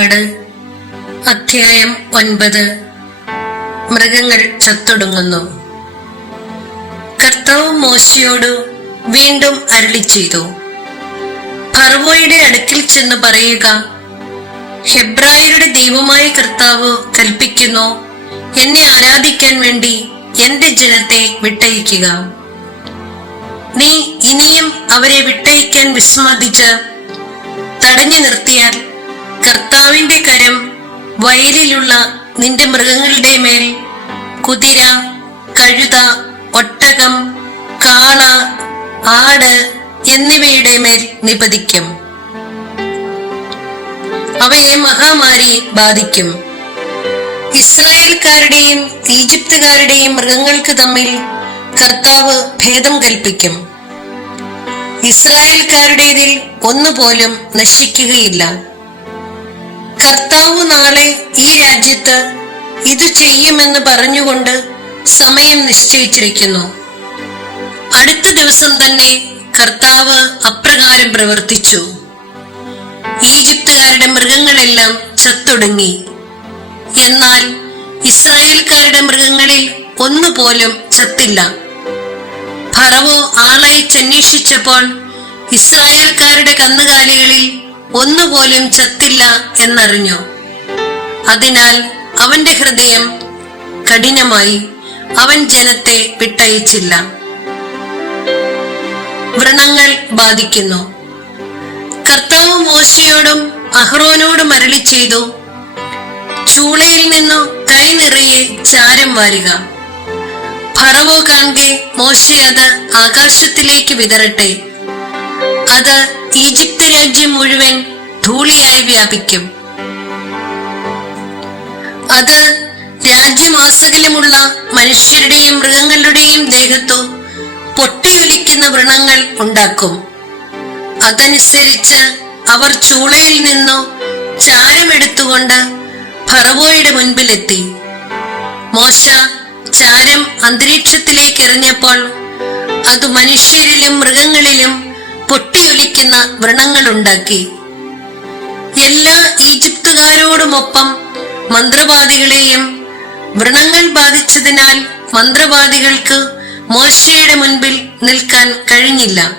പുറപ്പാട് അധ്യായം ഒൻപത്. മൃഗങ്ങൾ ചത്തൊടുങ്ങുന്നു. കർത്താവ് മോശയോട് വീണ്ടും അരുളി ചെയ്തു. ഫർവോയുടെ അടുക്കിൽ ചെന്ന് പറയുക ഹെബ്രായരുടെ ദൈവമായ കർത്താവ് കൽപ്പിക്കുന്നു എന്നെ ആരാധിക്കാൻ വേണ്ടി എന്റെ ജനത്തെ വിട്ടയക്കുക. നീ ഇനിയും അവരെ വിട്ടയക്കാൻ വിസമ്മതിച്ച് തടഞ്ഞു നിർത്തിയാൽ കർത്താവിന്റെ കരം വയലിലുള്ള നിന്റെ മൃഗങ്ങളുടെ മേൽ കുതിര കഴുത ഒട്ടകം കാള ആട് എന്നിവയുടെ മേൽ നിപതിക്കും. അവയെ മഹാമാരി ബാധിക്കും. ഇസ്രായേൽക്കാരുടെയും ഈജിപ്തുകാരുടെയും മൃഗങ്ങൾക്ക് തമ്മിൽ കർത്താവ് ഭേദം കൽപ്പിക്കും. ഇസ്രായേൽക്കാരുടേതിൽ ഒന്നുപോലും നശിക്കുകയില്ല. കർത്താവ് നാളെ ഈ രാജ്യത്ത് ഇത് ചെയ്യുമെന്ന് പറഞ്ഞുകൊണ്ട് സമയം നിശ്ചയിച്ചിരിക്കുന്നു. അടുത്ത ദിവസം തന്നെ കർത്താവ് അപ്രകാരം പ്രവർത്തിച്ചു. ഈജിപ്തുകാരുടെ മൃഗങ്ങളെല്ലാം ചത്തൊടുങ്ങി. എന്നാൽ ഇസ്രായേൽക്കാരുടെ മൃഗങ്ങളിൽ ഒന്നുപോലും ചത്തില്ല. ഫറവോ ആളയച്ചന്വേഷിച്ചപ്പോൾ ഇസ്രായേൽക്കാരുടെ കന്നുകാലികളിൽ ഒന്നുപോലും ചത്തില്ല എന്നറിഞ്ഞു. അതിനാൽ അവന്റെ ഹൃദയം കഠിനമായി അവൻ ജനത്തെ വിട്ടയച്ചില്ല. വ്രണങ്ങൾ ബാധിക്കുന്നു. കർത്താവ് മോശയോടും അഹ്റോനോടും അരളി ചെയ്തു ചൂളയിൽ നിന്നു കൈ നിറയെ ചാരം വാരുക. ഫറവോ കാണെ മോശ അത് ആകാശത്തിലേക്ക് വിതറട്ടെ. അത് ഈജിപ്ത് രാജ്യം മുഴുവൻ ധൂളിയായി വ്യാപിക്കും. അത് രാജ്യമാസകലമുള്ള മനുഷ്യരുടെയും മൃഗങ്ങളുടെയും ദേഹത്തു പൊട്ടിയൊലിക്കുന്ന വ്രണങ്ങൾ ഉണ്ടാക്കും. അതനുസരിച്ച് അവർ ചൂളയിൽ നിന്നു ചാരമെടുത്തുകൊണ്ട് ഫറവോയുടെ മുൻപിലെത്തി. മോശ ചാരം അന്തരീക്ഷത്തിലേക്ക് എറിഞ്ഞപ്പോൾ അത് മനുഷ്യരിലും മൃഗങ്ങളിലും പൊട്ടിയൊലിക്കുന്ന വ്രണങ്ങളുണ്ടാക്കി. എല്ലാ ഈജിപ്തുകാരോടുമൊപ്പം മന്ത്രവാദികളെയും വ്രണങ്ങൾ ബാധിച്ചതിനാൽ മന്ത്രവാദികൾക്ക് മോശയുടെ മുൻപിൽ നിൽക്കാൻ കഴിഞ്ഞില്ല.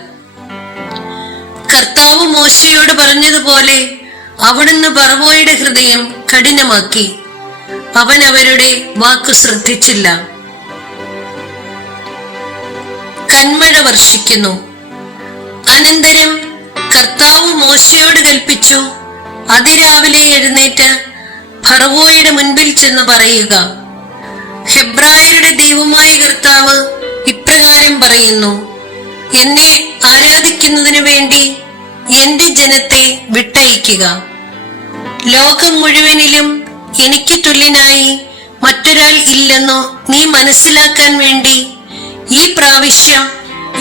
കർത്താവ് മോശയോട് പറഞ്ഞതുപോലെ അവിടുന്ന് പറവോയുടെ ഹൃദയം കഠിനമാക്കി. അവൻ അവരുടെ വാക്കു ശ്രദ്ധിച്ചില്ല. കന്മഴ വർഷിക്കുന്നു. അനന്തരം കർത്താവ് മോശയോട് കൽപ്പിച്ചു അതിരാവിലെ എഴുന്നേറ്റ് ഫറവോയുടെ മുൻപിൽ ചെന്ന് പറയുക. ഹെബ്രായരുടെ ദൈവമായ കർത്താവ് ഇപ്രകാരം പറയുന്നു എന്നെ ആരാധിക്കുന്നതിനു വേണ്ടി എന്റെ ജനത്തെ വിട്ടയക്കുക. ലോകം മുഴുവനിലും എനിക്ക് തുല്യനായി മറ്റൊരാൾ ഇല്ലെന്നോ നീ മനസ്സിലാക്കാൻ വേണ്ടി ഈ പ്രാവശ്യം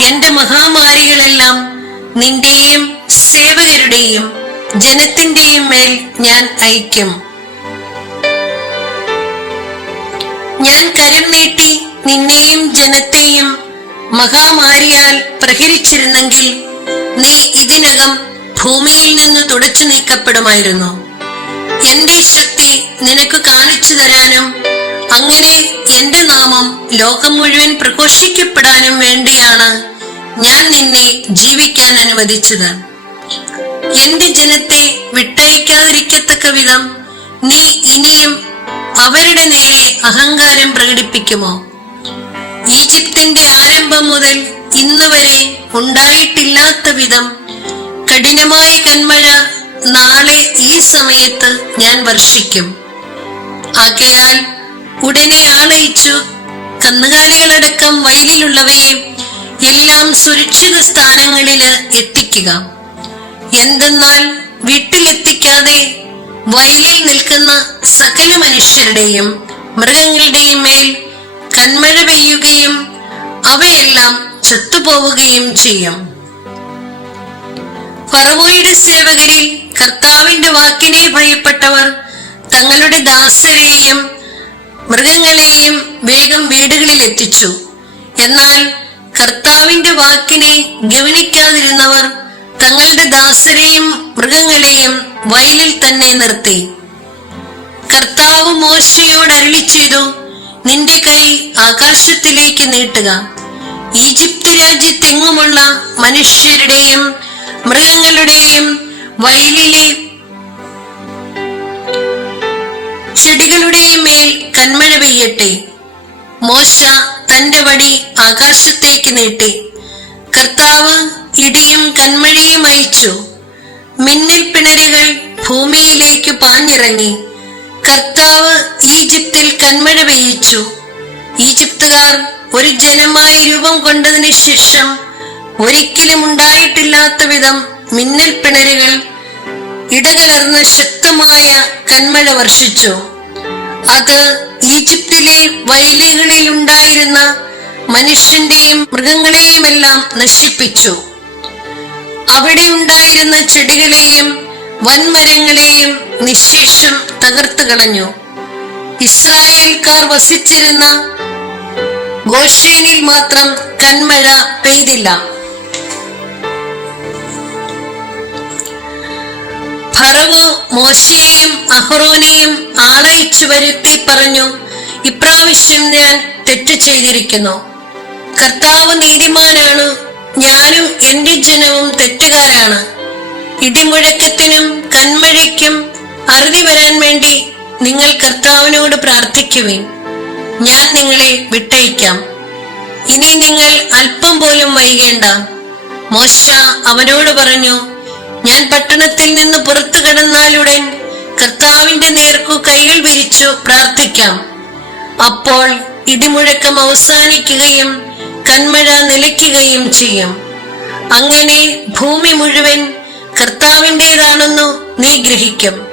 എന്റെ മഹാമാരികളെല്ലാം നിന്റെയും സേവകരുടെയും ജനത്തിന്റെയും മേൽ ഞാൻ അയക്കും ഞാൻ കരം നീട്ടി നിന്നെയും ജനത്തെയും മഹാമാരിയാൽ പ്രഹരിച്ചിരുന്നെങ്കിൽ നീ ഇതിനകം ഭൂമിയിൽ നിന്ന് തുടച്ചു നീക്കപ്പെടുമായിരുന്നു. എന്റെ ശക്തി നിനക്ക് കാണിച്ചു തരാനും അങ്ങനെ എന്റെ നാമം ലോകം മുഴുവൻ പ്രഘോഷിക്കപ്പെടാനും വേണ്ടിയാണ് ഞാൻ നിന്നെ ജീവിക്കാൻ അനുവദിച്ചത്. എന്റെ ജനത്തെ വിട്ടയക്കാതിരിക്കത്തക്ക വിധം നീ ഇനിയും അവരുടെ നേരെ അഹങ്കാരം പ്രകടിപ്പിക്കുമോ? ഈജിപ്തിന്റെ ആരംഭം മുതൽ ഇന്ന് വരെ ഉണ്ടായിട്ടില്ലാത്ത വിധം കഠിനമായ കന്മഴ നാളെ ഈ സമയത്ത് ഞാൻ വർഷിക്കും. ആകയാൽ ഉടനെ ആളയിച്ചു. കന്നുകാലികളടക്കം വയലിലുള്ളവയെ എല്ലാം സുരക്ഷിത സ്ഥാനങ്ങളിൽ എത്തിക്കുക. എന്തെന്നാൽ വീട്ടിലെത്തിക്കാതെ വയലിൽ നിൽക്കുന്ന സകല മനുഷ്യരുടെയും മൃഗങ്ങളുടെയും മേൽ കന്മഴ പെയ്യുകയും അവയെല്ലാം ചത്തുപോവുകയും ചെയ്യും. ഫറവോയുടെ സേവകരിൽ കർത്താവിന്റെ വാക്കിനെ ഭയപ്പെട്ടവർ തങ്ങളുടെ ദാസരെയും മൃഗങ്ങളെയും വേഗം വീടുകളിൽ എത്തിച്ചു എന്നാൽ കർത്താവിന്റെ വാക്കിനെ ഗവനിക്കാതിരുന്നവർ തങ്ങളുടെ ദാസരെയും മൃഗങ്ങളെയും വയലിൽ തന്നെ നിർത്തി. കർത്താവ് മോശയോട് അരുളി ചെയ്തു നിന്റെ കൈ ആകാശത്തിലേക്ക് നീട്ടുക. ഈജിപ്ത് രാജ്യത്തെങ്ങുമുള്ള മനുഷ്യരുടെയും മൃഗങ്ങളുടെയും വയലിലെ ചെടികളുടെയും മേൽ കന്മഴ പെയ്യട്ടെ. മോശ തന്റെ വടി ആകാശത്തേക്ക് നീട്ടി. കർത്താവ് ഇടിയും കന്മഴയും അയച്ചു. മിന്നൽ പിണരുകൾ ഭൂമിയിലേക്ക് പാഞ്ഞിറങ്ങി. കർത്താവ് ഈജിപ്തിൽ കന്മഴ പെയ്യിച്ചു. ഈജിപ്തുകാർ ഒരു ജനമായി രൂപം കൊണ്ടതിന് ശേഷം ഒരിക്കലും ഉണ്ടായിട്ടില്ലാത്ത വിധം മിന്നൽ പിണരുകൾ ഇടകലർന്ന് ശക്തമായ കന്മഴ വർഷിച്ചു. അത് ഈജിപ്തിലെ വയലുകളിൽ ഉണ്ടായിരുന്ന മനുഷ്യന്റെയും മൃഗങ്ങളെയും എല്ലാം നശിപ്പിച്ചു. അവിടെ ഉണ്ടായിരുന്ന ചെടികളെയും വൻമരങ്ങളെയും നിശേഷം തകർത്തു കളഞ്ഞു. ഇസ്രായേൽക്കാർ വസിച്ചിരുന്ന ഗോഷേനിൽ മാത്രം കന്മഴ പെയ്തില്ല. ഫറവോ മോശയെയും അഹ്റോനെയും ആളയച്ചു വരുത്തി പറഞ്ഞു ഇപ്രാവശ്യം ഞാൻ തെറ്റ് ചെയ്തിരിക്കുന്നു. കർത്താവ് നീതിമാനാണ് ഞാനും എന്റെ ജനവും തെറ്റുകാരാണ്. ഇടിമുഴക്കത്തിനും കന്മഴയ്ക്കും അറുതി വരാൻ വേണ്ടി നിങ്ങൾ കർത്താവിനോട് പ്രാർത്ഥിക്കുവിൻ. ഞാൻ നിങ്ങളെ വിട്ടയക്കാം. ഇനി നിങ്ങൾ അല്പം പോലും വൈകേണ്ട. മോശ അവനോട് പറഞ്ഞു ഞാൻ പട്ടണത്തിൽ നിന്ന് പുറത്തു കടന്നാലുടൻ കർത്താവിന്റെ നേർക്കു കൈകൾ വിരിച്ചു പ്രാർത്ഥിക്കാം. അപ്പോൾ ഇടിമുഴക്കം അവസാനിക്കുകയും കന്മഴ നിലയ്ക്കുകയും ചെയ്യും. അങ്ങനെ ഭൂമി മുഴുവൻ കർത്താവിന്റെതാണെന്നു നീ ഗ്രഹിക്കും.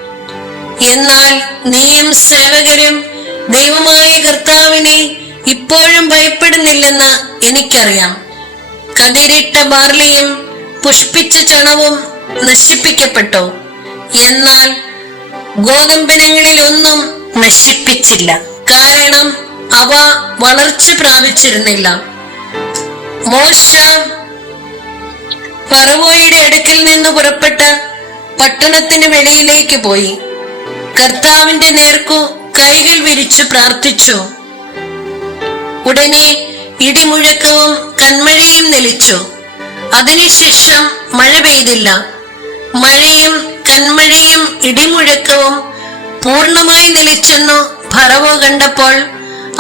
എന്നാൽ നീയും സേവകരും ദൈവമായ കർത്താവിനെ ഇപ്പോഴും ഭയപ്പെടുന്നില്ലെന്ന് എനിക്കറിയാം. കതിരിട്ട ബാർലിയും പുഷ്പിച്ച ചണവും നശിപ്പിക്കപ്പെട്ടു. എന്നാൽ ഗോതമ്പിനങ്ങളിൽ ഒന്നും നശിപ്പിച്ചില്ല. കാരണം അവ വളർച്ച പ്രാപിച്ചിരുന്നില്ല. മോശ പറവോയുടെ അടുക്കിൽ നിന്ന് പുറപ്പെട്ട് പട്ടണത്തിന് വെളിയിലേക്ക് പോയി. കർത്താവിന്റെ നേർക്കു കൈകൾ വിരിച്ചു പ്രാർത്ഥിച്ചു. ഉടനെ ഇടിമുഴക്കവും കന്മഴയും നിലച്ചു. അതിനുശേഷം മഴ പെയ്തില്ല. മഴയും കന്മഴയും ഇടിമുഴക്കവും പൂർണമായി നിലച്ചെന്നു ഭറവോ കണ്ടപ്പോൾ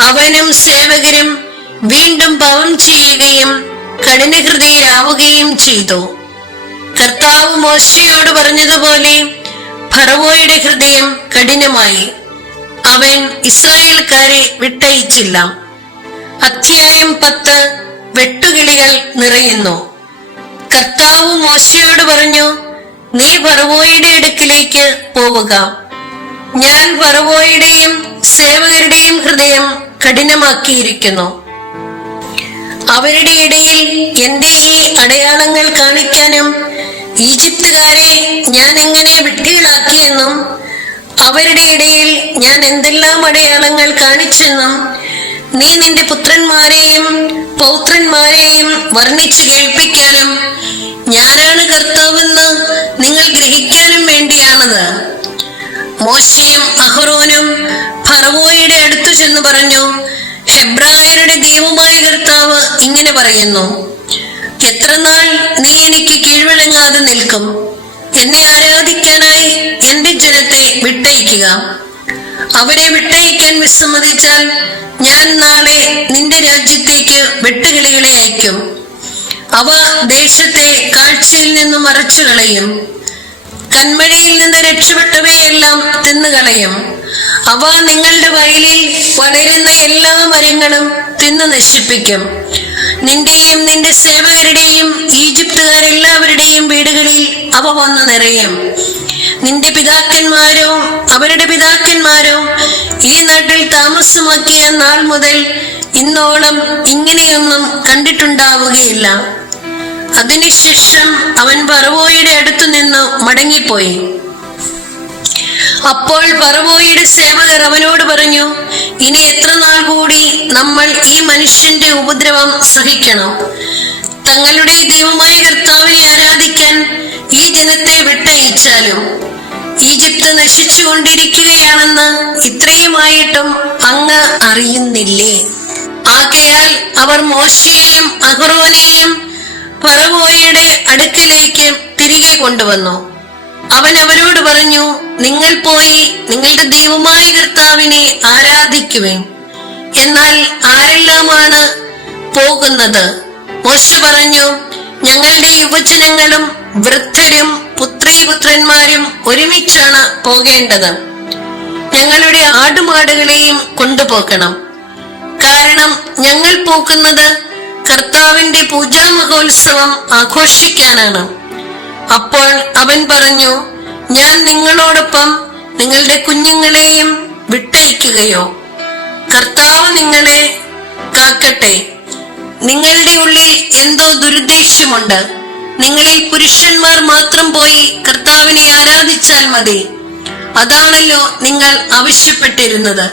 അവനും സേവകരും വീണ്ടും പവം ചെയ്യുകയും കഠിനഹൃദയരാവുകയും ചെയ്തു. കർത്താവ് മോശയോട് പറഞ്ഞതുപോലെ ഫറവോയുടെ ഹൃദയം കഠിനമായി. അവൻ ഇസ്രായേൽക്കാരെ വിട്ടയച്ചില്ല. അധ്യായം പത്ത് വെട്ടുകിളികൾ നിറയുന്നു. കർത്താവ് മോശയോട് പറഞ്ഞു നീ പറവോയുടെ അടുക്കിലേക്ക് പോവുക. ഞാൻ പറവോയുടെയും സേവകരുടെയും ഹൃദയം കഠിനമാക്കിയിരിക്കുന്നു. അവരുടെ ഇടയിൽ എന്റെ ഈ അടയാളങ്ങൾ കാണിക്കാനും ഈജിപ്തുകാരെ ഞാൻ എങ്ങനെ വിട്ടികളാക്കിയെന്നും അവരുടെ ഇടയിൽ ഞാൻ എന്തെല്ലാം അടയാളങ്ങൾ കാണിച്ചെന്നും നീ നിന്റെ പുത്രന്മാരെയും പൗത്രന്മാരെയും വർണിച്ചു കേൾപ്പിക്കാനും ഞാനാണ് കർത്താവെന്ന് നിങ്ങൾ ഗ്രഹിക്കാനും വേണ്ടിയാണത്. മോശയും അഹ്റോനും ഫറവോയുടെ അടുത്തു ചെന്ന് പറഞ്ഞു ഹെബ്രായരുടെ ദൈവമായ കർത്താവ് ഇങ്ങനെ പറയുന്നു എത്ര നാൾ നീ എനിക്ക് കീഴ്വഴങ്ങാതെ നിൽക്കും? എന്നെ ആരാധിക്കാനായി എന്റെ ജനത്തെ വിട്ടയക്കുക. അവരെ വിട്ടയക്കാൻ വിസമ്മതിച്ചാൽ ഞാൻ നാളെ നിന്റെ രാജ്യത്തേക്ക് വെട്ടുകിളികളെ അയക്കും. അവ ദേശത്തെ കാഴ്ചയിൽ നിന്നും മറച്ചു കളയും. കന്മഴയിൽ നിന്ന് രക്ഷപ്പെട്ടവയെല്ലാം തിന്നുകളയും അവ നിങ്ങളുടെ വയലിൽ വളരുന്ന എല്ലാ മരങ്ങളും തിന്നു നശിപ്പിക്കും. നിന്റെയും നിന്റെ സേവകരുടെയും ഈജിപ്തുകാരെല്ലാവരുടെയും വീടുകളിൽ അവ വന്നു നിറയും. നിന്റെ പിതാക്കന്മാരോ അവരുടെ പിതാക്കന്മാരോ ഈ നാട്ടിൽ താമസമാക്കിയ നാൾ മുതൽ ഇന്നോളം ഇങ്ങനെയൊന്നും കണ്ടിട്ടുണ്ടാവുകയില്ല. അതിനുശേഷം അവൻ പറവോയുടെ അടുത്തു നിന്ന് മടങ്ങിപ്പോയി. അപ്പോൾ പറവോയുടെ സേവകർ അവനോട് പറഞ്ഞു ഇനി എത്ര നാൾ കൂടി നമ്മൾ ഈ മനുഷ്യന്റെ ഉപദ്രവം സഹിക്കണം? തങ്ങളുടെ ദൈവമായ കർത്താവിനെ ആരാധിക്കാൻ ഈ ജനത്തെ വിട്ടയച്ചാലും ഈജിപ്ത് നശിച്ചുകൊണ്ടിരിക്കുകയാണെന്ന് ഇത്രയുമായിട്ടും അങ്ങ് അറിയുന്നില്ലേ? ആകയാൽ അവർ മോശയെയും അഹ്റോനെയും പറവോയുടെ അടുക്കലേക്ക് തിരികെ കൊണ്ടുവന്നു. അവൻ അവരോട് പറഞ്ഞു നിങ്ങൾ പോയി നിങ്ങളുടെ ദൈവമായ കർത്താവിനെ ആരാധിക്കുവേൻ. എന്നാൽ ആരെല്ലാമാണ് പോകുന്നത്? മോശ പറഞ്ഞു ഞങ്ങളുടെ യുവജനങ്ങളും വൃദ്ധരും പുത്രീപുത്രന്മാരും ഒരുമിച്ചാണ് പോകേണ്ടത്. ഞങ്ങളുടെ ആടുമാടുകളെയും കൊണ്ടുപോകണം. കാരണം ഞങ്ങൾ പോകുന്നത് കർത്താവിന്റെ പൂജാ മഹോത്സവം ആഘോഷിക്കാനാണ്. അപ്പോൾ അവൻ പറഞ്ഞു ഞാൻ നിങ്ങളോടൊപ്പം നിങ്ങളുടെ കുഞ്ഞുങ്ങളെയും വിട്ടയക്കുകയോ. കർത്താവ് നിങ്ങളെ കാക്കട്ടെ. നിങ്ങളുടെ ഉള്ളിൽ എന്തോ ദുരുദ്ദേശ്യമുണ്ട് നിങ്ങളിൽ പുരുഷന്മാർ മാത്രം പോയി കർത്താവിനെ ആരാധിച്ചാൽ മതി. അതാണല്ലോ നിങ്ങൾ ആവശ്യപ്പെട്ടിരുന്നത്.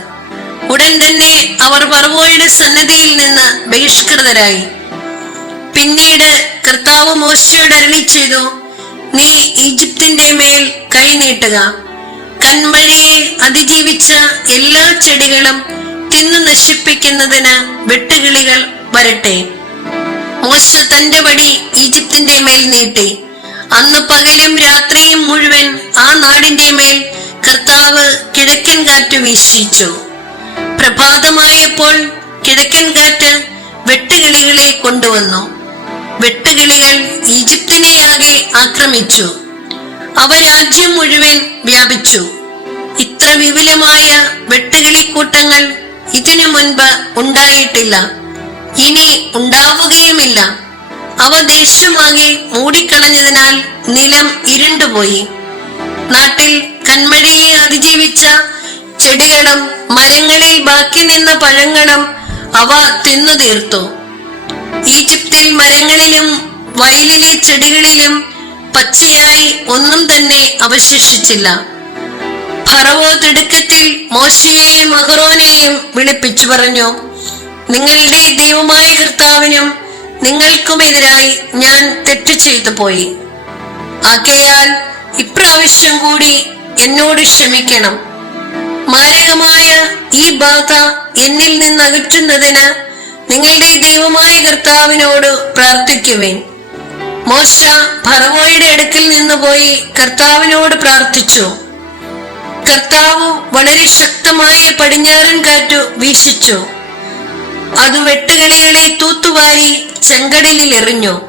ഉടൻ തന്നെ അവർ പറവോയുടെ സന്നദ്ധിയിൽ നിന്ന് ബഹിഷ്കൃതരായി. പിന്നീട് കർത്താവ് മോശയോട് അരളി ചെയ്തു നീ ഈജിപ്തിന്റെ മേൽ കൈനീട്ടുക കന്മഴയെ അതിജീവിച്ച എല്ലാ ചെടികളും തിന്നു നശിപ്പിക്കുന്നതിന് വെട്ടുകിളികൾ വരട്ടെ. മോശ തന്റെ വടി ഈജിപ്തിന്റെ മേൽ നീട്ടി. അന്ന് പകലും രാത്രിയും മുഴുവൻ ആ നാടിന്റെ മേൽ കർത്താവ് കിഴക്കൻ കാറ്റ് വീശിച്ചു. പ്രഭാതമായപ്പോൾ കിഴക്കൻ കാറ്റ് വെട്ടുകിളികളെ കൊണ്ടുവന്നു. വെട്ടുകിളികൾ ഈജിപ്തിനെയാകെ ആക്രമിച്ചു. അവ രാജ്യം മുഴുവൻ വ്യാപിച്ചു. ഇത്ര വിപുലമായ വെട്ടുകിളിക്കൂട്ടങ്ങൾ ഇതിനു മുൻപ് ഉണ്ടായിട്ടില്ല. ഇനി ഉണ്ടാവുകയുമില്ല. അവ ദേശമാകെ മൂടിക്കളഞ്ഞതിനാൽ നിലം ഇരുണ്ടുപോയി. നാട്ടിൽ കന്മഴയെ അതിജീവിച്ച ചെടികളും മരങ്ങളിൽ ബാക്കി നിന്ന പഴങ്ങളും അവ തിന്നു തീർത്തു. ഈജിപ്തിൽ മരങ്ങളിലും വയലിലെ ചെടികളിലും പച്ചയായി ഒന്നും തന്നെ അവശേഷിച്ചില്ല. ഫറവോ തിടുക്കത്തിൽ മോശയെയും അഹ്റോനെയും വിളിപ്പിച്ചു പറഞ്ഞു നിങ്ങളുടെ ദൈവമായ കർത്താവിനും നിങ്ങൾക്കുമെതിരായി ഞാൻ തെറ്റ് ചെയ്തു പോയി. ആകയാൽ ഇപ്രാവശ്യം കൂടി എന്നോട് ക്ഷമിക്കണം. മാരകമായ ഈ ബാധ എന്നിൽ നിന്ന് അകറ്റുന്നതിന് നിങ്ങളുടെ ദൈവമായ കർത്താവിനോട് പ്രാർത്ഥിക്കുവിൻ. മോശ ഫറവോയുടെ അടുക്കിൽ നിന്ന് പോയി കർത്താവിനോട് പ്രാർത്ഥിച്ചു. കർത്താവ് വളരെ ശക്തമായ പടിഞ്ഞാറൻ കാറ്റു വീശിച്ചു. അത് വെട്ടുകിളികളെ തൂത്തുവാരി ചെങ്കടലിൽ എറിഞ്ഞു.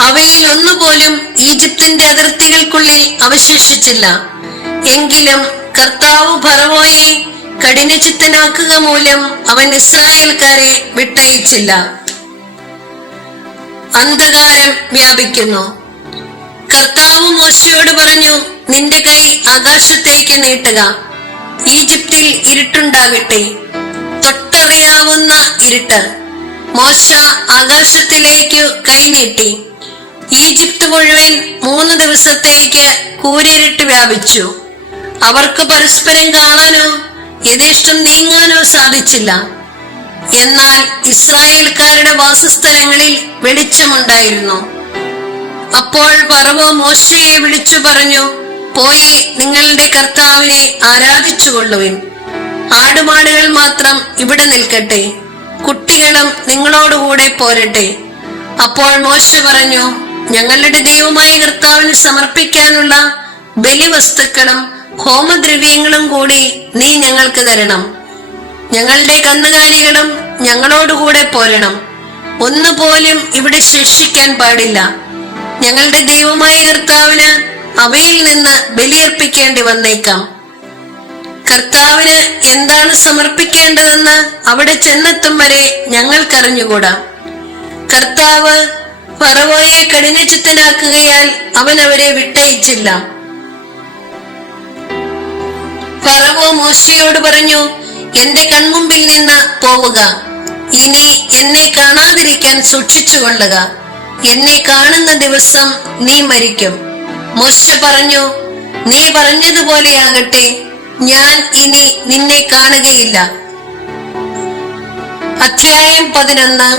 അവയിൽ ഒന്നുപോലും ഈജിപ്തിന്റെ അതിർത്തികൾക്കുള്ളിൽ അവശേഷിച്ചില്ല. എങ്കിലും കർത്താവ് ഫറവോയെ കഠിനചിത്തനാക്കുക മൂലം അവൻ ഇസ്രായേൽക്കാരെ വിട്ടയച്ചില്ല. അന്ധകാരം വ്യാപിക്കുന്നു. കർത്താവ് മോശയോട് പറഞ്ഞു നിന്റെ കൈ ആകാശത്തേക്ക് നീട്ടുക. ഈജിപ്തിൽ ഇരുട്ടുണ്ടാകട്ടെ. തൊട്ടറിയാവുന്ന ഇരുട്ട്. മോശ ആകാശത്തിലേക്ക് കൈനീട്ടി ഈജിപ്ത് മുഴുവൻ മൂന്ന് ദിവസത്തേക്ക് കൂരിരുട്ട് വ്യാപിച്ചു. അവർക്ക് പരസ്പരം കാണാനോ യഥേഷ്ടം നീങ്ങാനോ സാധിച്ചില്ല. എന്നാൽ ഇസ്രായേൽക്കാരുടെ വാസസ്ഥലങ്ങളിൽ വെളിച്ചമുണ്ടായിരുന്നു. അപ്പോൾ പറവോ മോശയെ വിളിച്ചു പറഞ്ഞു പോയി നിങ്ങളുടെ കർത്താവിനെ ആരാധിച്ചുകൊള്ളുവിൻ. ആടുമാടുകൾ മാത്രം ഇവിടെ നിൽക്കട്ടെ. കുട്ടികളും നിങ്ങളോടുകൂടെ പോരട്ടെ. അപ്പോൾ മോശ പറഞ്ഞു ഞങ്ങളുടെ ദൈവമായ കർത്താവിന് സമർപ്പിക്കാനുള്ള ബലിവസ്തുക്കളും ഹോമദ്രവ്യങ്ങളും കൂടി നീ ഞങ്ങൾക്ക് തരണം. ഞങ്ങളുടെ കന്നുകാലികളും ഞങ്ങളോടുകൂടെ പോരണം. ഒന്നുപോലും ഇവിടെ ശേഷിക്കാൻ പാടില്ല. ഞങ്ങളുടെ ദൈവമായ കർത്താവിന് അവയിൽ നിന്ന് ബലിയർപ്പിക്കേണ്ടി വന്നേക്കാം. കർത്താവിന് എന്താണ് സമർപ്പിക്കേണ്ടതെന്ന് അവിടെ ചെന്നെത്തും വരെ ഞങ്ങൾക്കറിഞ്ഞുകൂടാ. കർത്താവ് പറവോയെ കഠിനചിത്തനാക്കുകയാൽ അവൻ അവരെ വിട്ടയച്ചില്ല. ഫറവോ മോശയോട് പറഞ്ഞു എന്റെ കൺമുമ്പിൽ നിന്ന് പോവുക. ഇനി എന്നെ കാണാതിരിക്കാൻ സൂക്ഷിച്ചു കൊള്ളുക. എന്നെ കാണുന്ന ദിവസം നീ മരിക്കും. മോശ പറഞ്ഞു നീ പറഞ്ഞതുപോലെയാകട്ടെ ഞാൻ ഇനി നിന്നെ കാണുകയില്ല. അധ്യായം പതിനൊന്ന്.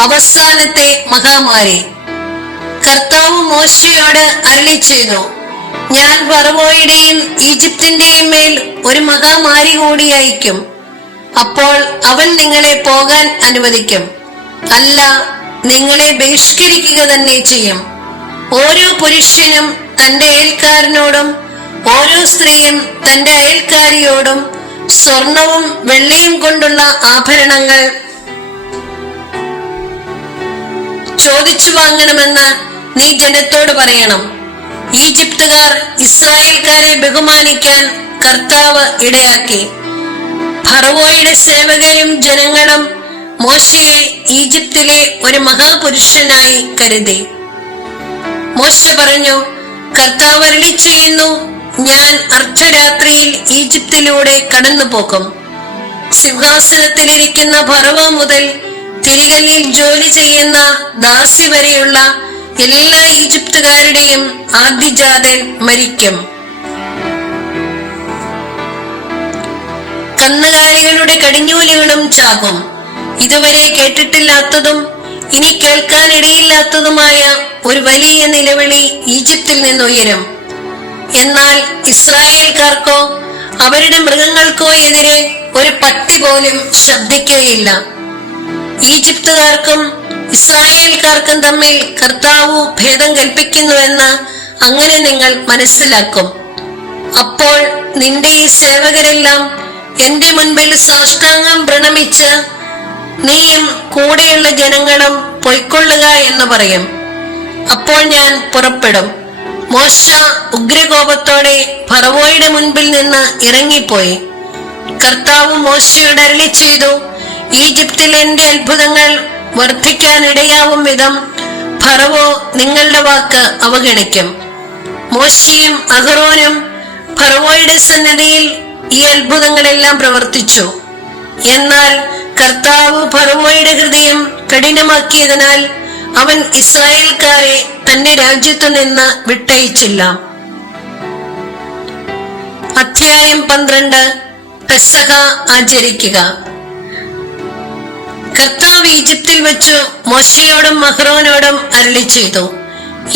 അവസാനത്തെ മഹാമാരി. കർത്താവ് മോശയോട് അരളി ചെയ്തു ഞാൻ ഫറവോയുടെയും ഈജിപ്തിന്റെയും മേൽ ഒരു മഹാമാരി കൂടി അയക്കും അപ്പോൾ അവൻ നിങ്ങളെ പോകാൻ അനുവദിക്കും. അല്ല നിങ്ങളെ ബഹിഷ്കരിക്കുക തന്നെ ചെയ്യും. ഓരോ പുരുഷനും തന്റെ അയൽക്കാരനോടും ഓരോ സ്ത്രീയും തന്റെ അയൽക്കാരിയോടും സ്വർണവും വെള്ളിയും കൊണ്ടുള്ള ആഭരണങ്ങൾ ചോദിച്ചു വാങ്ങണമെന്ന് നീ ജനത്തോട് പറയണം. ഈജിപ്തുകാർ ഇസ്രായേൽക്കാരെ ബഹുമാനിക്കാൻ കർത്താവ് ഇടയാക്കി. ഫറവോയുടെ സേവകരും ജനങ്ങളും മോശയെ ഈജിപ്തിലെ ഒരു മഹാപുരുഷനായി കരുതി. മോശ പറഞ്ഞു കർത്താവ് അരളി ചെയ്യുന്നു ഞാൻ അർദ്ധരാത്രിയിൽ ഈജിപ്തിലൂടെ കടന്നു പോകും സിംഹാസനത്തിലിരിക്കുന്ന ഫറവ മുതൽ തിരികല്ലിൽ ജോലി ചെയ്യുന്ന ദാസി വരെയുള്ള എല്ലാ ഈജിപ്തുകാരുടെയും ആദ്യജാതൻ മരിക്കും. കന്നുകാലികളുടെ കടിഞ്ഞൂലുകളും ചാകും. ഇതുവരെ കേട്ടിട്ടില്ലാത്തതും ഇനി കേൾക്കാനിടയില്ലാത്തതുമായ ഒരു വലിയ നിലവിളി ഈജിപ്തിൽ നിന്നുയരും. എന്നാൽ ഇസ്രായേൽക്കാർക്കോ അവരുടെ മൃഗങ്ങൾക്കോ എതിരെ ഒരു പട്ടി പോലും ശബ്ദിക്കുകയില്ല ഈജിപ്തുകാർക്കും ഇസ്രായേൽക്കാർക്കും തമ്മിൽ കർത്താവു ഭേദം കൽപ്പിക്കുന്നുവെന്ന് അങ്ങനെ നിങ്ങൾ മനസ്സിലാക്കും. അപ്പോൾ നിന്റെ ഈ സേവകരെല്ലാം എന്റെ മുൻപിൽ സാഷ്ടാംഗം പ്രണമിച്ച് നീയും കൂടെയുള്ള ജനങ്ങളും പൊയ്ക്കൊള്ളുക എന്ന് പറയും. അപ്പോൾ ഞാൻ പുറപ്പെടും. മോശ ഉഗ്രകോപത്തോടെ ഫറവോയുടെ മുൻപിൽ നിന്ന് ഇറങ്ങിപ്പോയി. കർത്താവ് മോശയോട് അരളി ചെയ്തു ഈജിപ്തിൽ എന്റെ അത്ഭുതങ്ങൾ വർദ്ധിക്കാനിടയാവും വിധം ഫറവോ നിങ്ങളുടെ വാക്ക് അവഗണിക്കും. മോശയും അഹറോനും ഫറവോയുടെ സന്നദ്ധിയിൽ ഈ അത്ഭുതങ്ങളെല്ലാം പ്രവർത്തിച്ചു. എന്നാൽ കർത്താവ് ഫറവോയുടെ ഹൃദയം കഠിനമാക്കിയതിനാൽ അവൻ ഇസ്രായേൽക്കാരെ തന്റെ രാജ്യത്തു നിന്ന് വിട്ടയച്ചില്ല. അധ്യായം പന്ത്രണ്ട് പെസഹ ആചരിക്കുക. കർത്താവ് ഈജിപ്തിൽ വെച്ചു മോശയോടും മഹ്റോനോടും അരളി ചെയ്തു.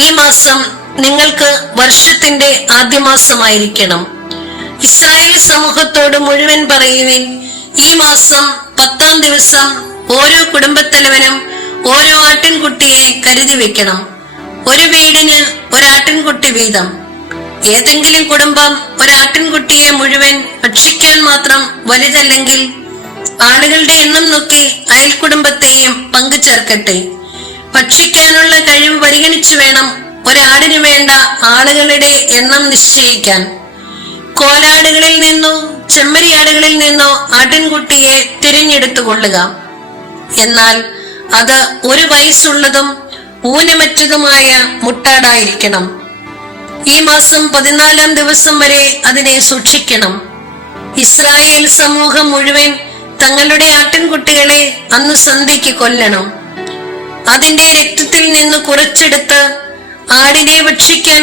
ഈ മാസം നിങ്ങൾക്ക് വർഷത്തിന്റെ ആദ്യ മാസമായിരിക്കണം. ഇസ്രായേൽ സമൂഹത്തോട് മുഴുവൻ പറയുവിൻ ഈ മാസം പത്താം ദിവസം ഓരോ കുടുംബത്തലവനും ഓരോ ആട്ടിൻകുട്ടിയെ കരുതി വെക്കണം. ഒരു വീടിന് ഒരാട്ടിൻകുട്ടി വീതം. ഏതെങ്കിലും കുടുംബം ഒരാട്ടിൻകുട്ടിയെ മുഴുവൻ ഭക്ഷിക്കാൻ മാത്രം വലുതല്ലെങ്കിൽ ആളുകളുടെ എണ്ണം നോക്കി അയൽക്കുടുംബത്തെയും പങ്കു ചേർക്കട്ടെ ഭക്ഷിക്കാനുള്ള കഴിവ് പരിഗണിച്ചു വേണം ഒരാടിനു വേണ്ട ആളുകളുടെ എണ്ണം നിശ്ചയിക്കാൻ. കോലാടുകളിൽ നിന്നോ ചെമ്മരിയാടുകളിൽ നിന്നോ ആട്ടിൻകുട്ടിയെ തിരഞ്ഞെടുത്തു കൊള്ളുക എന്നാൽ അത് ഒരു വയസ്സുള്ളതും ഊനമറ്റതുമായ മുട്ടാടായിരിക്കണം. ഈ മാസം പതിനാലാം ദിവസം വരെ അതിനെ സൂക്ഷിക്കണം. ഇസ്രായേൽ സമൂഹം മുഴുവൻ തങ്ങളുടെ ആട്ടിൻകുട്ടികളെ അന്ന് സന്ധ്യയ്ക്ക് കൊല്ലണം. അതിന്റെ രക്തത്തിൽ നിന്ന് കുറച്ചെടുത്ത് ആടിനെ ഭക്ഷിക്കാൻ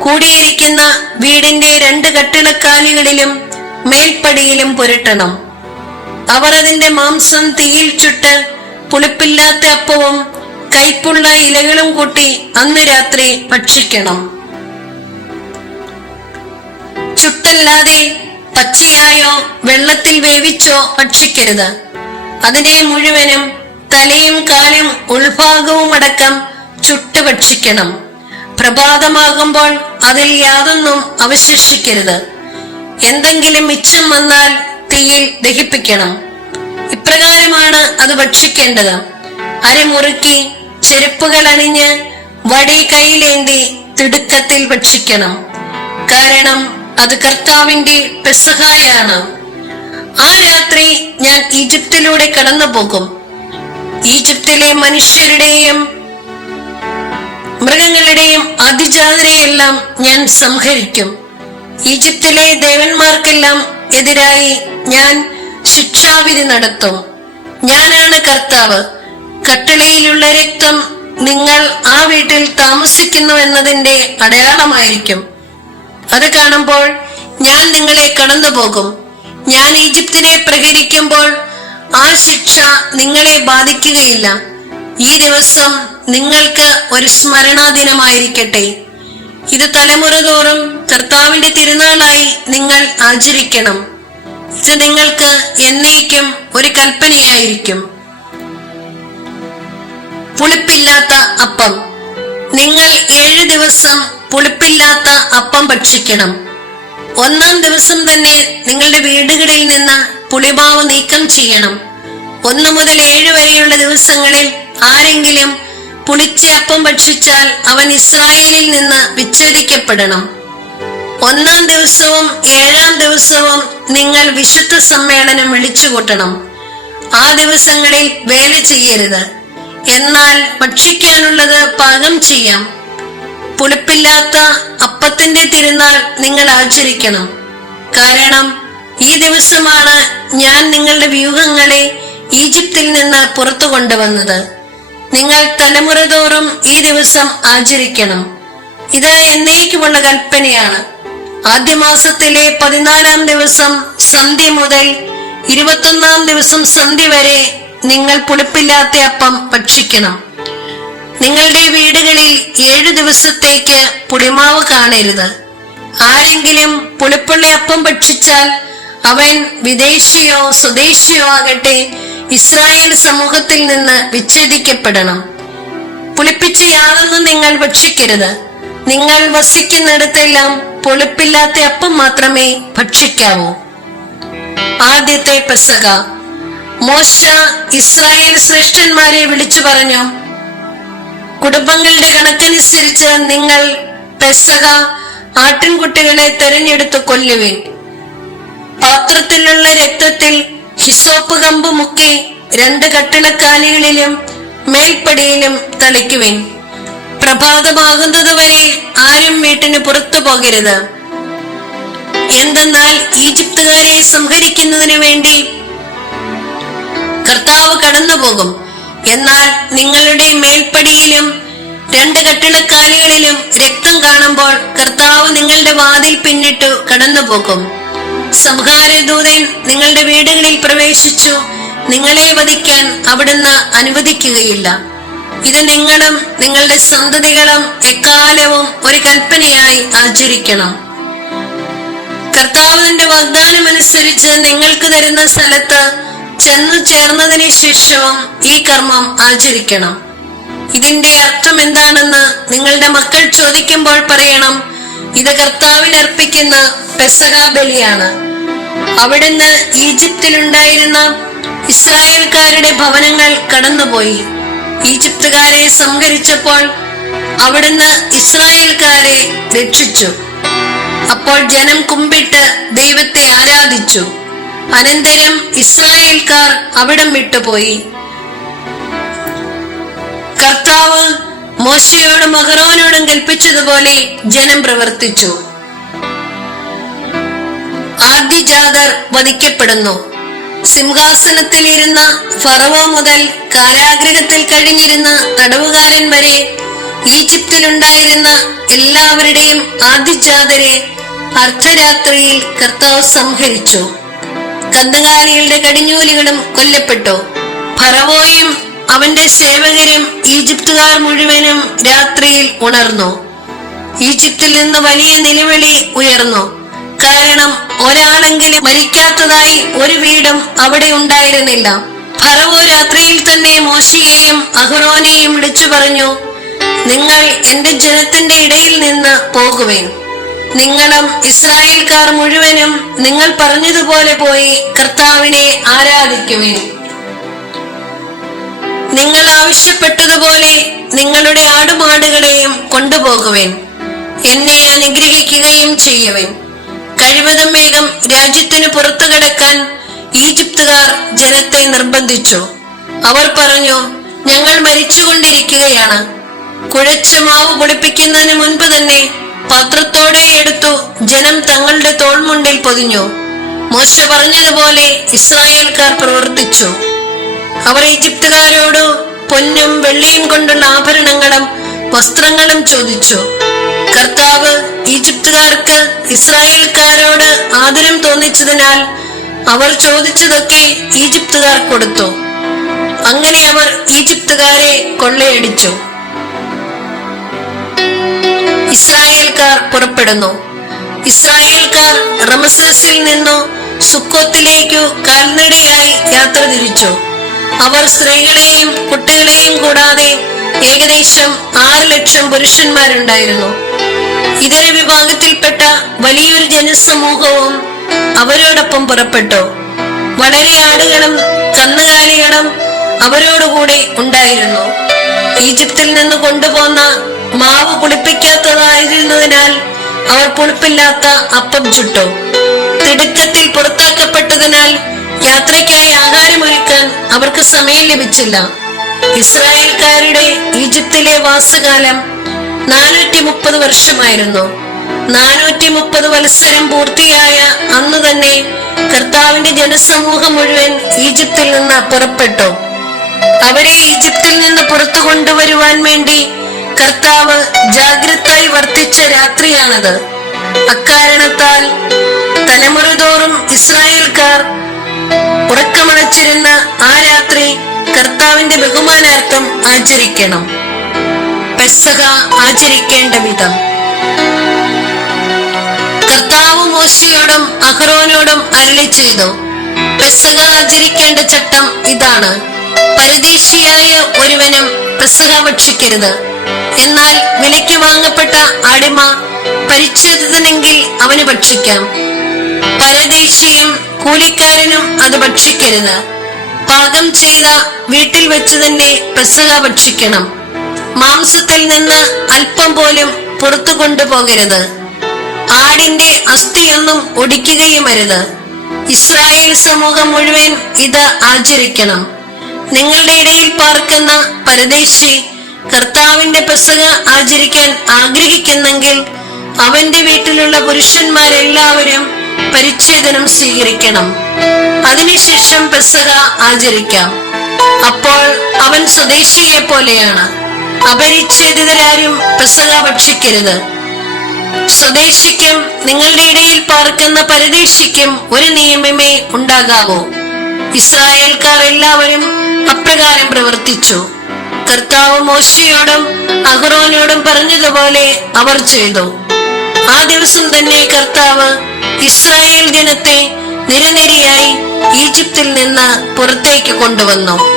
കൂടിയിരിക്കുന്ന വീടിന്റെ രണ്ട് കട്ടിളക്കാലുകളിലും മേൽപ്പടിയിലും പുരട്ടണം. അവർ അതിന്റെ മാംസം തീയിൽ ചുട്ട് പുളിപ്പില്ലാത്ത അപ്പവും കൈപ്പുള്ള ഇലകളും കൂട്ടി അന്ന് രാത്രി ഭക്ഷിക്കണം. ചുട്ടല്ലാതെ പച്ചയായോ വെള്ളത്തിൽ വേവിച്ചോ ഭക്ഷിക്കരുത്. അതിനെ മുഴുവനും തലയും കാലും ഉൾഭാഗവും അടക്കം ചുട്ടു ഭക്ഷിക്കണം. പ്രഭാതമാകുമ്പോൾ അതിൽ യാതൊന്നും അവശേഷിക്കരുത്. എന്തെങ്കിലും മിച്ചം വന്നാൽ തീയിൽ ദഹിപ്പിക്കണം. ഇപ്രകാരമാണ് അത് ഭക്ഷിക്കേണ്ടത്. അരമുറുക്കി ചെരുപ്പുകൾ അണിഞ്ഞ് വടി കയ്യിലേന്തി തിടുക്കത്തിൽ ഭക്ഷിക്കണം. കാരണം അത് കർത്താവിന്റെ പെസഹായാണ്. ആ രാത്രി ഞാൻ ഈജിപ്തിലൂടെ കടന്നു പോകും ഈജിപ്തിലെ മനുഷ്യരുടെയും മൃഗങ്ങളുടെയും അതിജാതരെയെല്ലാം ഞാൻ സംഹരിക്കും. ഈജിപ്തിലെ ദേവന്മാർക്കെല്ലാം എതിരായി ഞാൻ ശിക്ഷാവിധി നടത്തും. ഞാനാണ് കർത്താവ്. കട്ടിളയിലുള്ള രക്തം നിങ്ങൾ ആ വീട്ടിൽ താമസിക്കുന്നു എന്നതിന്റെ അടയാളമായിരിക്കും. അത് കാണുമ്പോൾ ഞാൻ നിങ്ങളെ കടന്നുപോകും. ഞാൻ ഈജിപ്തിനെ പ്രഹരിക്കുമ്പോൾ ആ ശിക്ഷ നിങ്ങളെ ബാധിക്കുകയില്ല. ഈ ദിവസം നിങ്ങൾക്ക് ഒരു സ്മരണാ ദിനമായിരിക്കട്ടെ ഇത് തലമുറ തോറും കർത്താവിന്റെ തിരുനാളായി നിങ്ങൾ ആചരിക്കണം. ഇത് നിങ്ങൾക്ക് എന്നേക്കും ഒരു കൽപ്പനയായിരിക്കും. പുളിപ്പില്ലാത്ത അപ്പം. നിങ്ങൾ ഏഴു ദിവസം പുളിപ്പില്ലാത്ത അപ്പം ഭക്ഷിക്കണം. ഒന്നാം ദിവസം തന്നെ നിങ്ങളുടെ വീടുകളിൽ നിന്ന് പുളിമാവ് നീക്കം ചെയ്യണം. ഒന്നു മുതൽ ഏഴ് വരെയുള്ള ദിവസങ്ങളിൽ ആരെങ്കിലും പുളിച്ച അപ്പം ഭക്ഷിച്ചാൽ അവൻ ഇസ്രായേലിൽ നിന്ന് വിച്ഛേദിക്കപ്പെടണം. ഒന്നാം ദിവസവും ഏഴാം ദിവസവും നിങ്ങൾ വിശുദ്ധ സമ്മേളനം വിളിച്ചുകൂട്ടണം. ആ ദിവസങ്ങളിൽ വേല ചെയ്യരുത്. എന്നാൽ ഭക്ഷിക്കാനുള്ളത് പാകം ചെയ്യാം. പുളിപ്പില്ലാത്ത അപ്പത്തിന്റെ തിരുനാൾ നിങ്ങൾ ആചരിക്കണം. കാരണം ഈ ദിവസമാണ് ഞാൻ നിങ്ങളുടെ വ്യൂഹങ്ങളെ ഈജിപ്തിൽ നിന്ന് പുറത്തു കൊണ്ടുവന്നത്. നിങ്ങൾ തലമുറ തോറും ഈ ദിവസം ആചരിക്കണം. ഇത് എന്നേക്കുമുള്ള കൽപ്പനയാണ്. ആദ്യ മാസത്തിലെ പതിനാലാം ദിവസം സന്ധ്യ മുതൽ ഇരുപത്തൊന്നാം ദിവസം സന്ധ്യ വരെ നിങ്ങൾ പുളിപ്പില്ലാത്ത അപ്പം ഭക്ഷിക്കണം. നിങ്ങളുടെ വീടുകളിൽ ഏഴു ദിവസത്തേക്ക് പുളിമാവ് കാണരുത്. ആരെങ്കിലും പുളിപ്പുള്ള അപ്പം ഭക്ഷിച്ചാൽ അവൻ വിദേശിയോ സ്വദേശിയോ ആകട്ടെ ഇസ്രായേൽ സമൂഹത്തിൽ നിന്ന് വിച്ഛേദിക്കപ്പെടണം. പുളിപ്പിച്ച യാതൊന്നും നിങ്ങൾ ഭക്ഷിക്കരുത്. നിങ്ങൾ വസിക്കുന്നിടത്തെല്ലാം പുളിപ്പില്ലാത്ത അപ്പം മാത്രമേ ഭക്ഷിക്കാവൂ. ആദ്യത്തെ പെസക മോശ ഇസ്രായേൽ ശ്രേഷ്ഠന്മാരെ വിളിച്ചു പറഞ്ഞു കുടുംബങ്ങളുടെ കണക്കനുസരിച്ച് നിങ്ങൾ പെസക ആട്ടിൻകുട്ടികളെ തെരഞ്ഞെടുത്ത് കൊല്ലുവിൻ. പാത്രത്തിലുള്ള രക്തത്തിൽ ഹിസോപ്പ് കമ്പ് മുക്കി രണ്ട് കട്ടിളക്കാലികളിലും മേൽപ്പടിയിലും തളിക്കുവിൻ. പ്രഭാതമാകുന്നതുവരെ ആരും വീട്ടിന് പുറത്തു പോകരുത്. എന്തെന്നാൽ ഈജിപ്തുകാരെ സംഹരിക്കുന്നതിനു വേണ്ടി കർത്താവ് കടന്നുപോകും. എന്നാൽ നിങ്ങളുടെ മേൽപ്പടിയിലും രണ്ട് കട്ടിളക്കാലുകളിലും രക്തം കാണുമ്പോൾ കർത്താവ് നിങ്ങളുടെ വാതിൽ പിന്നിട്ടു കടന്നുപോകും. സംഹാരദൂതൻ നിങ്ങളുടെ വീടുകളിൽ പ്രവേശിച്ചു. നിങ്ങളെ വധിക്കാൻ അവിടുന്ന് അനുവദിക്കുകയില്ല. ഇത് നിങ്ങളും നിങ്ങളുടെ സന്തതികളും എക്കാലവും ഒരു കൽപ്പനയായി ആചരിക്കണം. കർത്താവ് തന്റെ വാഗ്ദാനം അനുസരിച്ച് നിങ്ങൾക്ക് തരുന്ന സ്ഥലത്ത് ചെന്നു ചേർന്നതിന് ശേഷവും ഈ കർമ്മം ആചരിക്കണം. ഇതിന്റെ അർത്ഥം എന്താണെന്ന് നിങ്ങളുടെ മക്കൾ ചോദിക്കുമ്പോൾ പറയണം. ഇത് കർത്താവിന് അർപ്പിക്കുന്ന പെസഹ ബലിയാണ്. അവിടുന്ന് ഈജിപ്തിലുണ്ടായിരുന്ന ഇസ്രായേൽക്കാരുടെ ഭവനങ്ങൾ കടന്നുപോയി. ഈജിപ്തുകാരെ സംഹരിച്ചപ്പോൾ അവിടുന്ന് ഇസ്രായേൽക്കാരെ രക്ഷിച്ചു. അപ്പോൾ ജനം കുമ്പിട്ട് ദൈവത്തെ ആരാധിച്ചു. അനന്തരം ഇസ്രായേൽക്കാർ അവിടം വിട്ടുപോയി. കർത്താവ് മോശയോടും അഹറോനോടും കൽപ്പിച്ചതുപോലെ ജനം പ്രവർത്തിച്ചു. ആദ്യജാതർ വധിക്കപ്പെടുന്നു. സിംഹാസനത്തിലിരുന്ന ഫറവോ മുതൽ കാരാഗ്രഹത്തിൽ കഴിഞ്ഞിരുന്ന തടവുകാരൻ വരെ ഈജിപ്തിലുണ്ടായിരുന്ന എല്ലാവരുടെയും ആദ്യജാതരെ അർദ്ധരാത്രിയിൽ കർത്താവ് സംഹരിച്ചു. കന്നുകാലികളുടെ കടിഞ്ഞൂലുകളും കൊല്ലപ്പെട്ടു. ഫറവോയും അവന്റെ സേവകരും ഈജിപ്തുകാർ മുഴുവനും രാത്രിയിൽ ഉണർന്നു. ഈജിപ്തിൽ നിന്ന് വലിയ നിലവിളി ഉയർന്നു. കാരണം ഒരാളെങ്കിലും മരിക്കാത്തതായി ഒരു വീടും അവിടെ ഉണ്ടായിരുന്നില്ല. ഫറവോ രാത്രിയിൽ തന്നെ മോശിയെയും അഹ്റോനെയും വിളിച്ചു പറഞ്ഞു നിങ്ങൾ എന്റെ ജനത്തിന്റെ ഇടയിൽ നിന്ന് പോകുവേൻ. നിങ്ങളും ഇസ്രായേൽക്കാർ മുഴുവനും നിങ്ങൾ പറഞ്ഞതുപോലെ പോയി കർത്താവിനെ ആരാധിക്കുവിൻ. നിങ്ങൾ ആവശ്യപ്പെട്ടതുപോലെ നിങ്ങളുടെ ആടുമാടുകളെയും കൊണ്ടുപോകുവിൻ. എന്നെ അനുഗ്രഹിക്കുകയും ചെയ്യുവിൻ. കഴിവതും വേഗം രാജ്യത്തിന് പുറത്തു കടക്കാൻ ഈജിപ്തുകാർ ജനത്തെ നിർബന്ധിച്ചു. അവർ പറഞ്ഞു ഞങ്ങൾ മരിച്ചുകൊണ്ടിരിക്കുകയാണ്. കുഴച്ച മാവ് പൊടിപ്പിക്കുന്നതിന് മുൻപ് തന്നെ പാത്രത്തോടെ എടുത്തു. ജനം തങ്ങളുടെ തോൾമുണ്ടിൽ പൊതിഞ്ഞു. മോശ പറഞ്ഞതുപോലെ ഇസ്രായേൽക്കാർ പ്രവർത്തിച്ചു. അവർ ഈജിപ്തുകാരോട് പൊന്നും വെള്ളിയും കൊണ്ടുള്ള ആഭരണങ്ങളും വസ്ത്രങ്ങളും ചോദിച്ചു. കർത്താവ് ഈജിപ്തുകാർക്ക് ഇസ്രായേൽക്കാരോട് ആദരം തോന്നിച്ചതിനാൽ അവർ ചോദിച്ചതൊക്കെ ഈജിപ്തുകാർ കൊടുത്തു. അങ്ങനെ അവർ ഈജിപ്തുകാരെ കൊള്ളയടിച്ചു. ഇസ്രായേൽക്കാർ പുറപ്പെടുന്നു. ഇസ്രായേൽക്കാർ റമസസിൽ നിന്നു സുക്കോത്തിലേക്കു കാൽനടയായി യാത്ര തിരിച്ചു. അവർ സ്ത്രീകളെയും കുട്ടികളെയും കൂടാതെ ഏകദേശം ആറ് ലക്ഷം പുരുഷന്മാരുണ്ടായിരുന്നു. ഇതര വിഭാഗത്തിൽപ്പെട്ട വലിയൊരു ജനസമൂഹവും അവരോടൊപ്പം പുറപ്പെട്ടു. വളരെ ആടുകളും കന്നുകാലികളും അവരോടുകൂടെ ഉണ്ടായിരുന്നു. ഈജിപ്തിൽ നിന്ന് കൊണ്ടുപോന്ന മാവ് പുളിപ്പിക്കാത്തതായിരുന്നതിനാൽ അവർ പുളിപ്പില്ലാത്ത അപ്പം ചുട്ടു. തിടുക്കത്തിൽ പുറത്താക്കപ്പെട്ടതിനാൽ യാത്രയ്ക്കായി ആഹാരമൊരുക്കാൻ അവർക്ക് സമയം ലഭിച്ചില്ല. ഇസ്രായേൽക്കാരുടെ ഈജിപ്തിലെ വാസകാലം നാനൂറ്റി മുപ്പത് വർഷമായിരുന്നു. നാനൂറ്റി മുപ്പത് വത്സരം പൂർത്തിയായ അന്ന് തന്നെ കർത്താവിന്റെ ജനസമൂഹം മുഴുവൻ ഈജിപ്തിൽ നിന്ന് പുറപ്പെട്ടു. അവരെ ഈജിപ്തിൽ നിന്ന് പുറത്തു കൊണ്ടുവരുവാൻ വേണ്ടി കർത്താവ് ജാഗ്രതായി വർത്തിച്ച രാത്രിയാണത്. അക്കാരണത്താൽ തലമുറ തോറും ഇസ്രായേൽക്കാർ ഉറക്കമണച്ചിരുന്ന ആ രാത്രി കർത്താവിന്റെ ബഹുമാനാർത്ഥം ആചരിക്കണം. പെസഹ ആചരിക്കേണ്ട വിധം. കർത്താവ് മോശയോടും അഹ്റോനോടും അരുളി ചെയ്തു പെസഹ ആചരിക്കേണ്ട ചട്ടം ഇതാണ്. പരദേശിയായ ഒരുവനും പെസഹ ഭക്ഷിക്കരുത് എന്നാൽ വിലയ്ക്ക് വാങ്ങപ്പെട്ട അടിമ പരിച്ഛേദത്തിനെങ്കിൽ അവന് ഭക്ഷിക്കാം. പരദേശിയും കൂലിക്കാരനും അത് ഭക്ഷിക്കരുത്. പാകം ചെയ്ത വീട്ടിൽ വെച്ച് തന്നെ പെസഹ ഭക്ഷിക്കണം. മാംസത്തിൽ നിന്ന് അല്പം പോലും പുറത്തു കൊണ്ടുപോകരുത്. ആടിന്റെ അസ്ഥിയൊന്നും ഒടിക്കുകയും അരുത്. ഇസ്രായേൽ സമൂഹം മുഴുവൻ ഇത് ആചരിക്കണം. നിങ്ങളുടെ ഇടയിൽ പാർക്കുന്ന പരദേശി കർത്താവിന്റെ പെസക ആചരിക്കാൻ ആഗ്രഹിക്കുന്നെങ്കിൽ അവന്റെ വീട്ടിലുള്ള പുരുഷന്മാരെല്ലാവരും പരിച്ഛേദനം സ്വീകരിക്കണം. അതിനുശേഷം പെസക ആചരിക്കാം. അപ്പോൾ അവൻ സ്വദേശിയെ പോലെയാണ്. അപരിച്ഛേദിതരാരും പെസക ഭക്ഷിക്കരുത്. സ്വദേശിക്കും നിങ്ങളുടെ ഇടയിൽ പാർക്കുന്ന പരദേശിക്കും ഒരു നിയമമേ ഉണ്ടാകാവൂ. ഇസ്രായേൽക്കാർ എല്ലാവരും അപ്രകാരം പ്രവർത്തിച്ചു. കർത്താവ് മോശയോടും അഹ്റോനോടും പറഞ്ഞതുപോലെ അവർ ചെയ്തു. ആ ദിവസം തന്നെ കർത്താവ് ഇസ്രായേൽ ജനത്തെ നിരനിരയായി ഈജിപ്തിൽ നിന്ന് പുറത്തേക്ക് കൊണ്ടുവന്നു.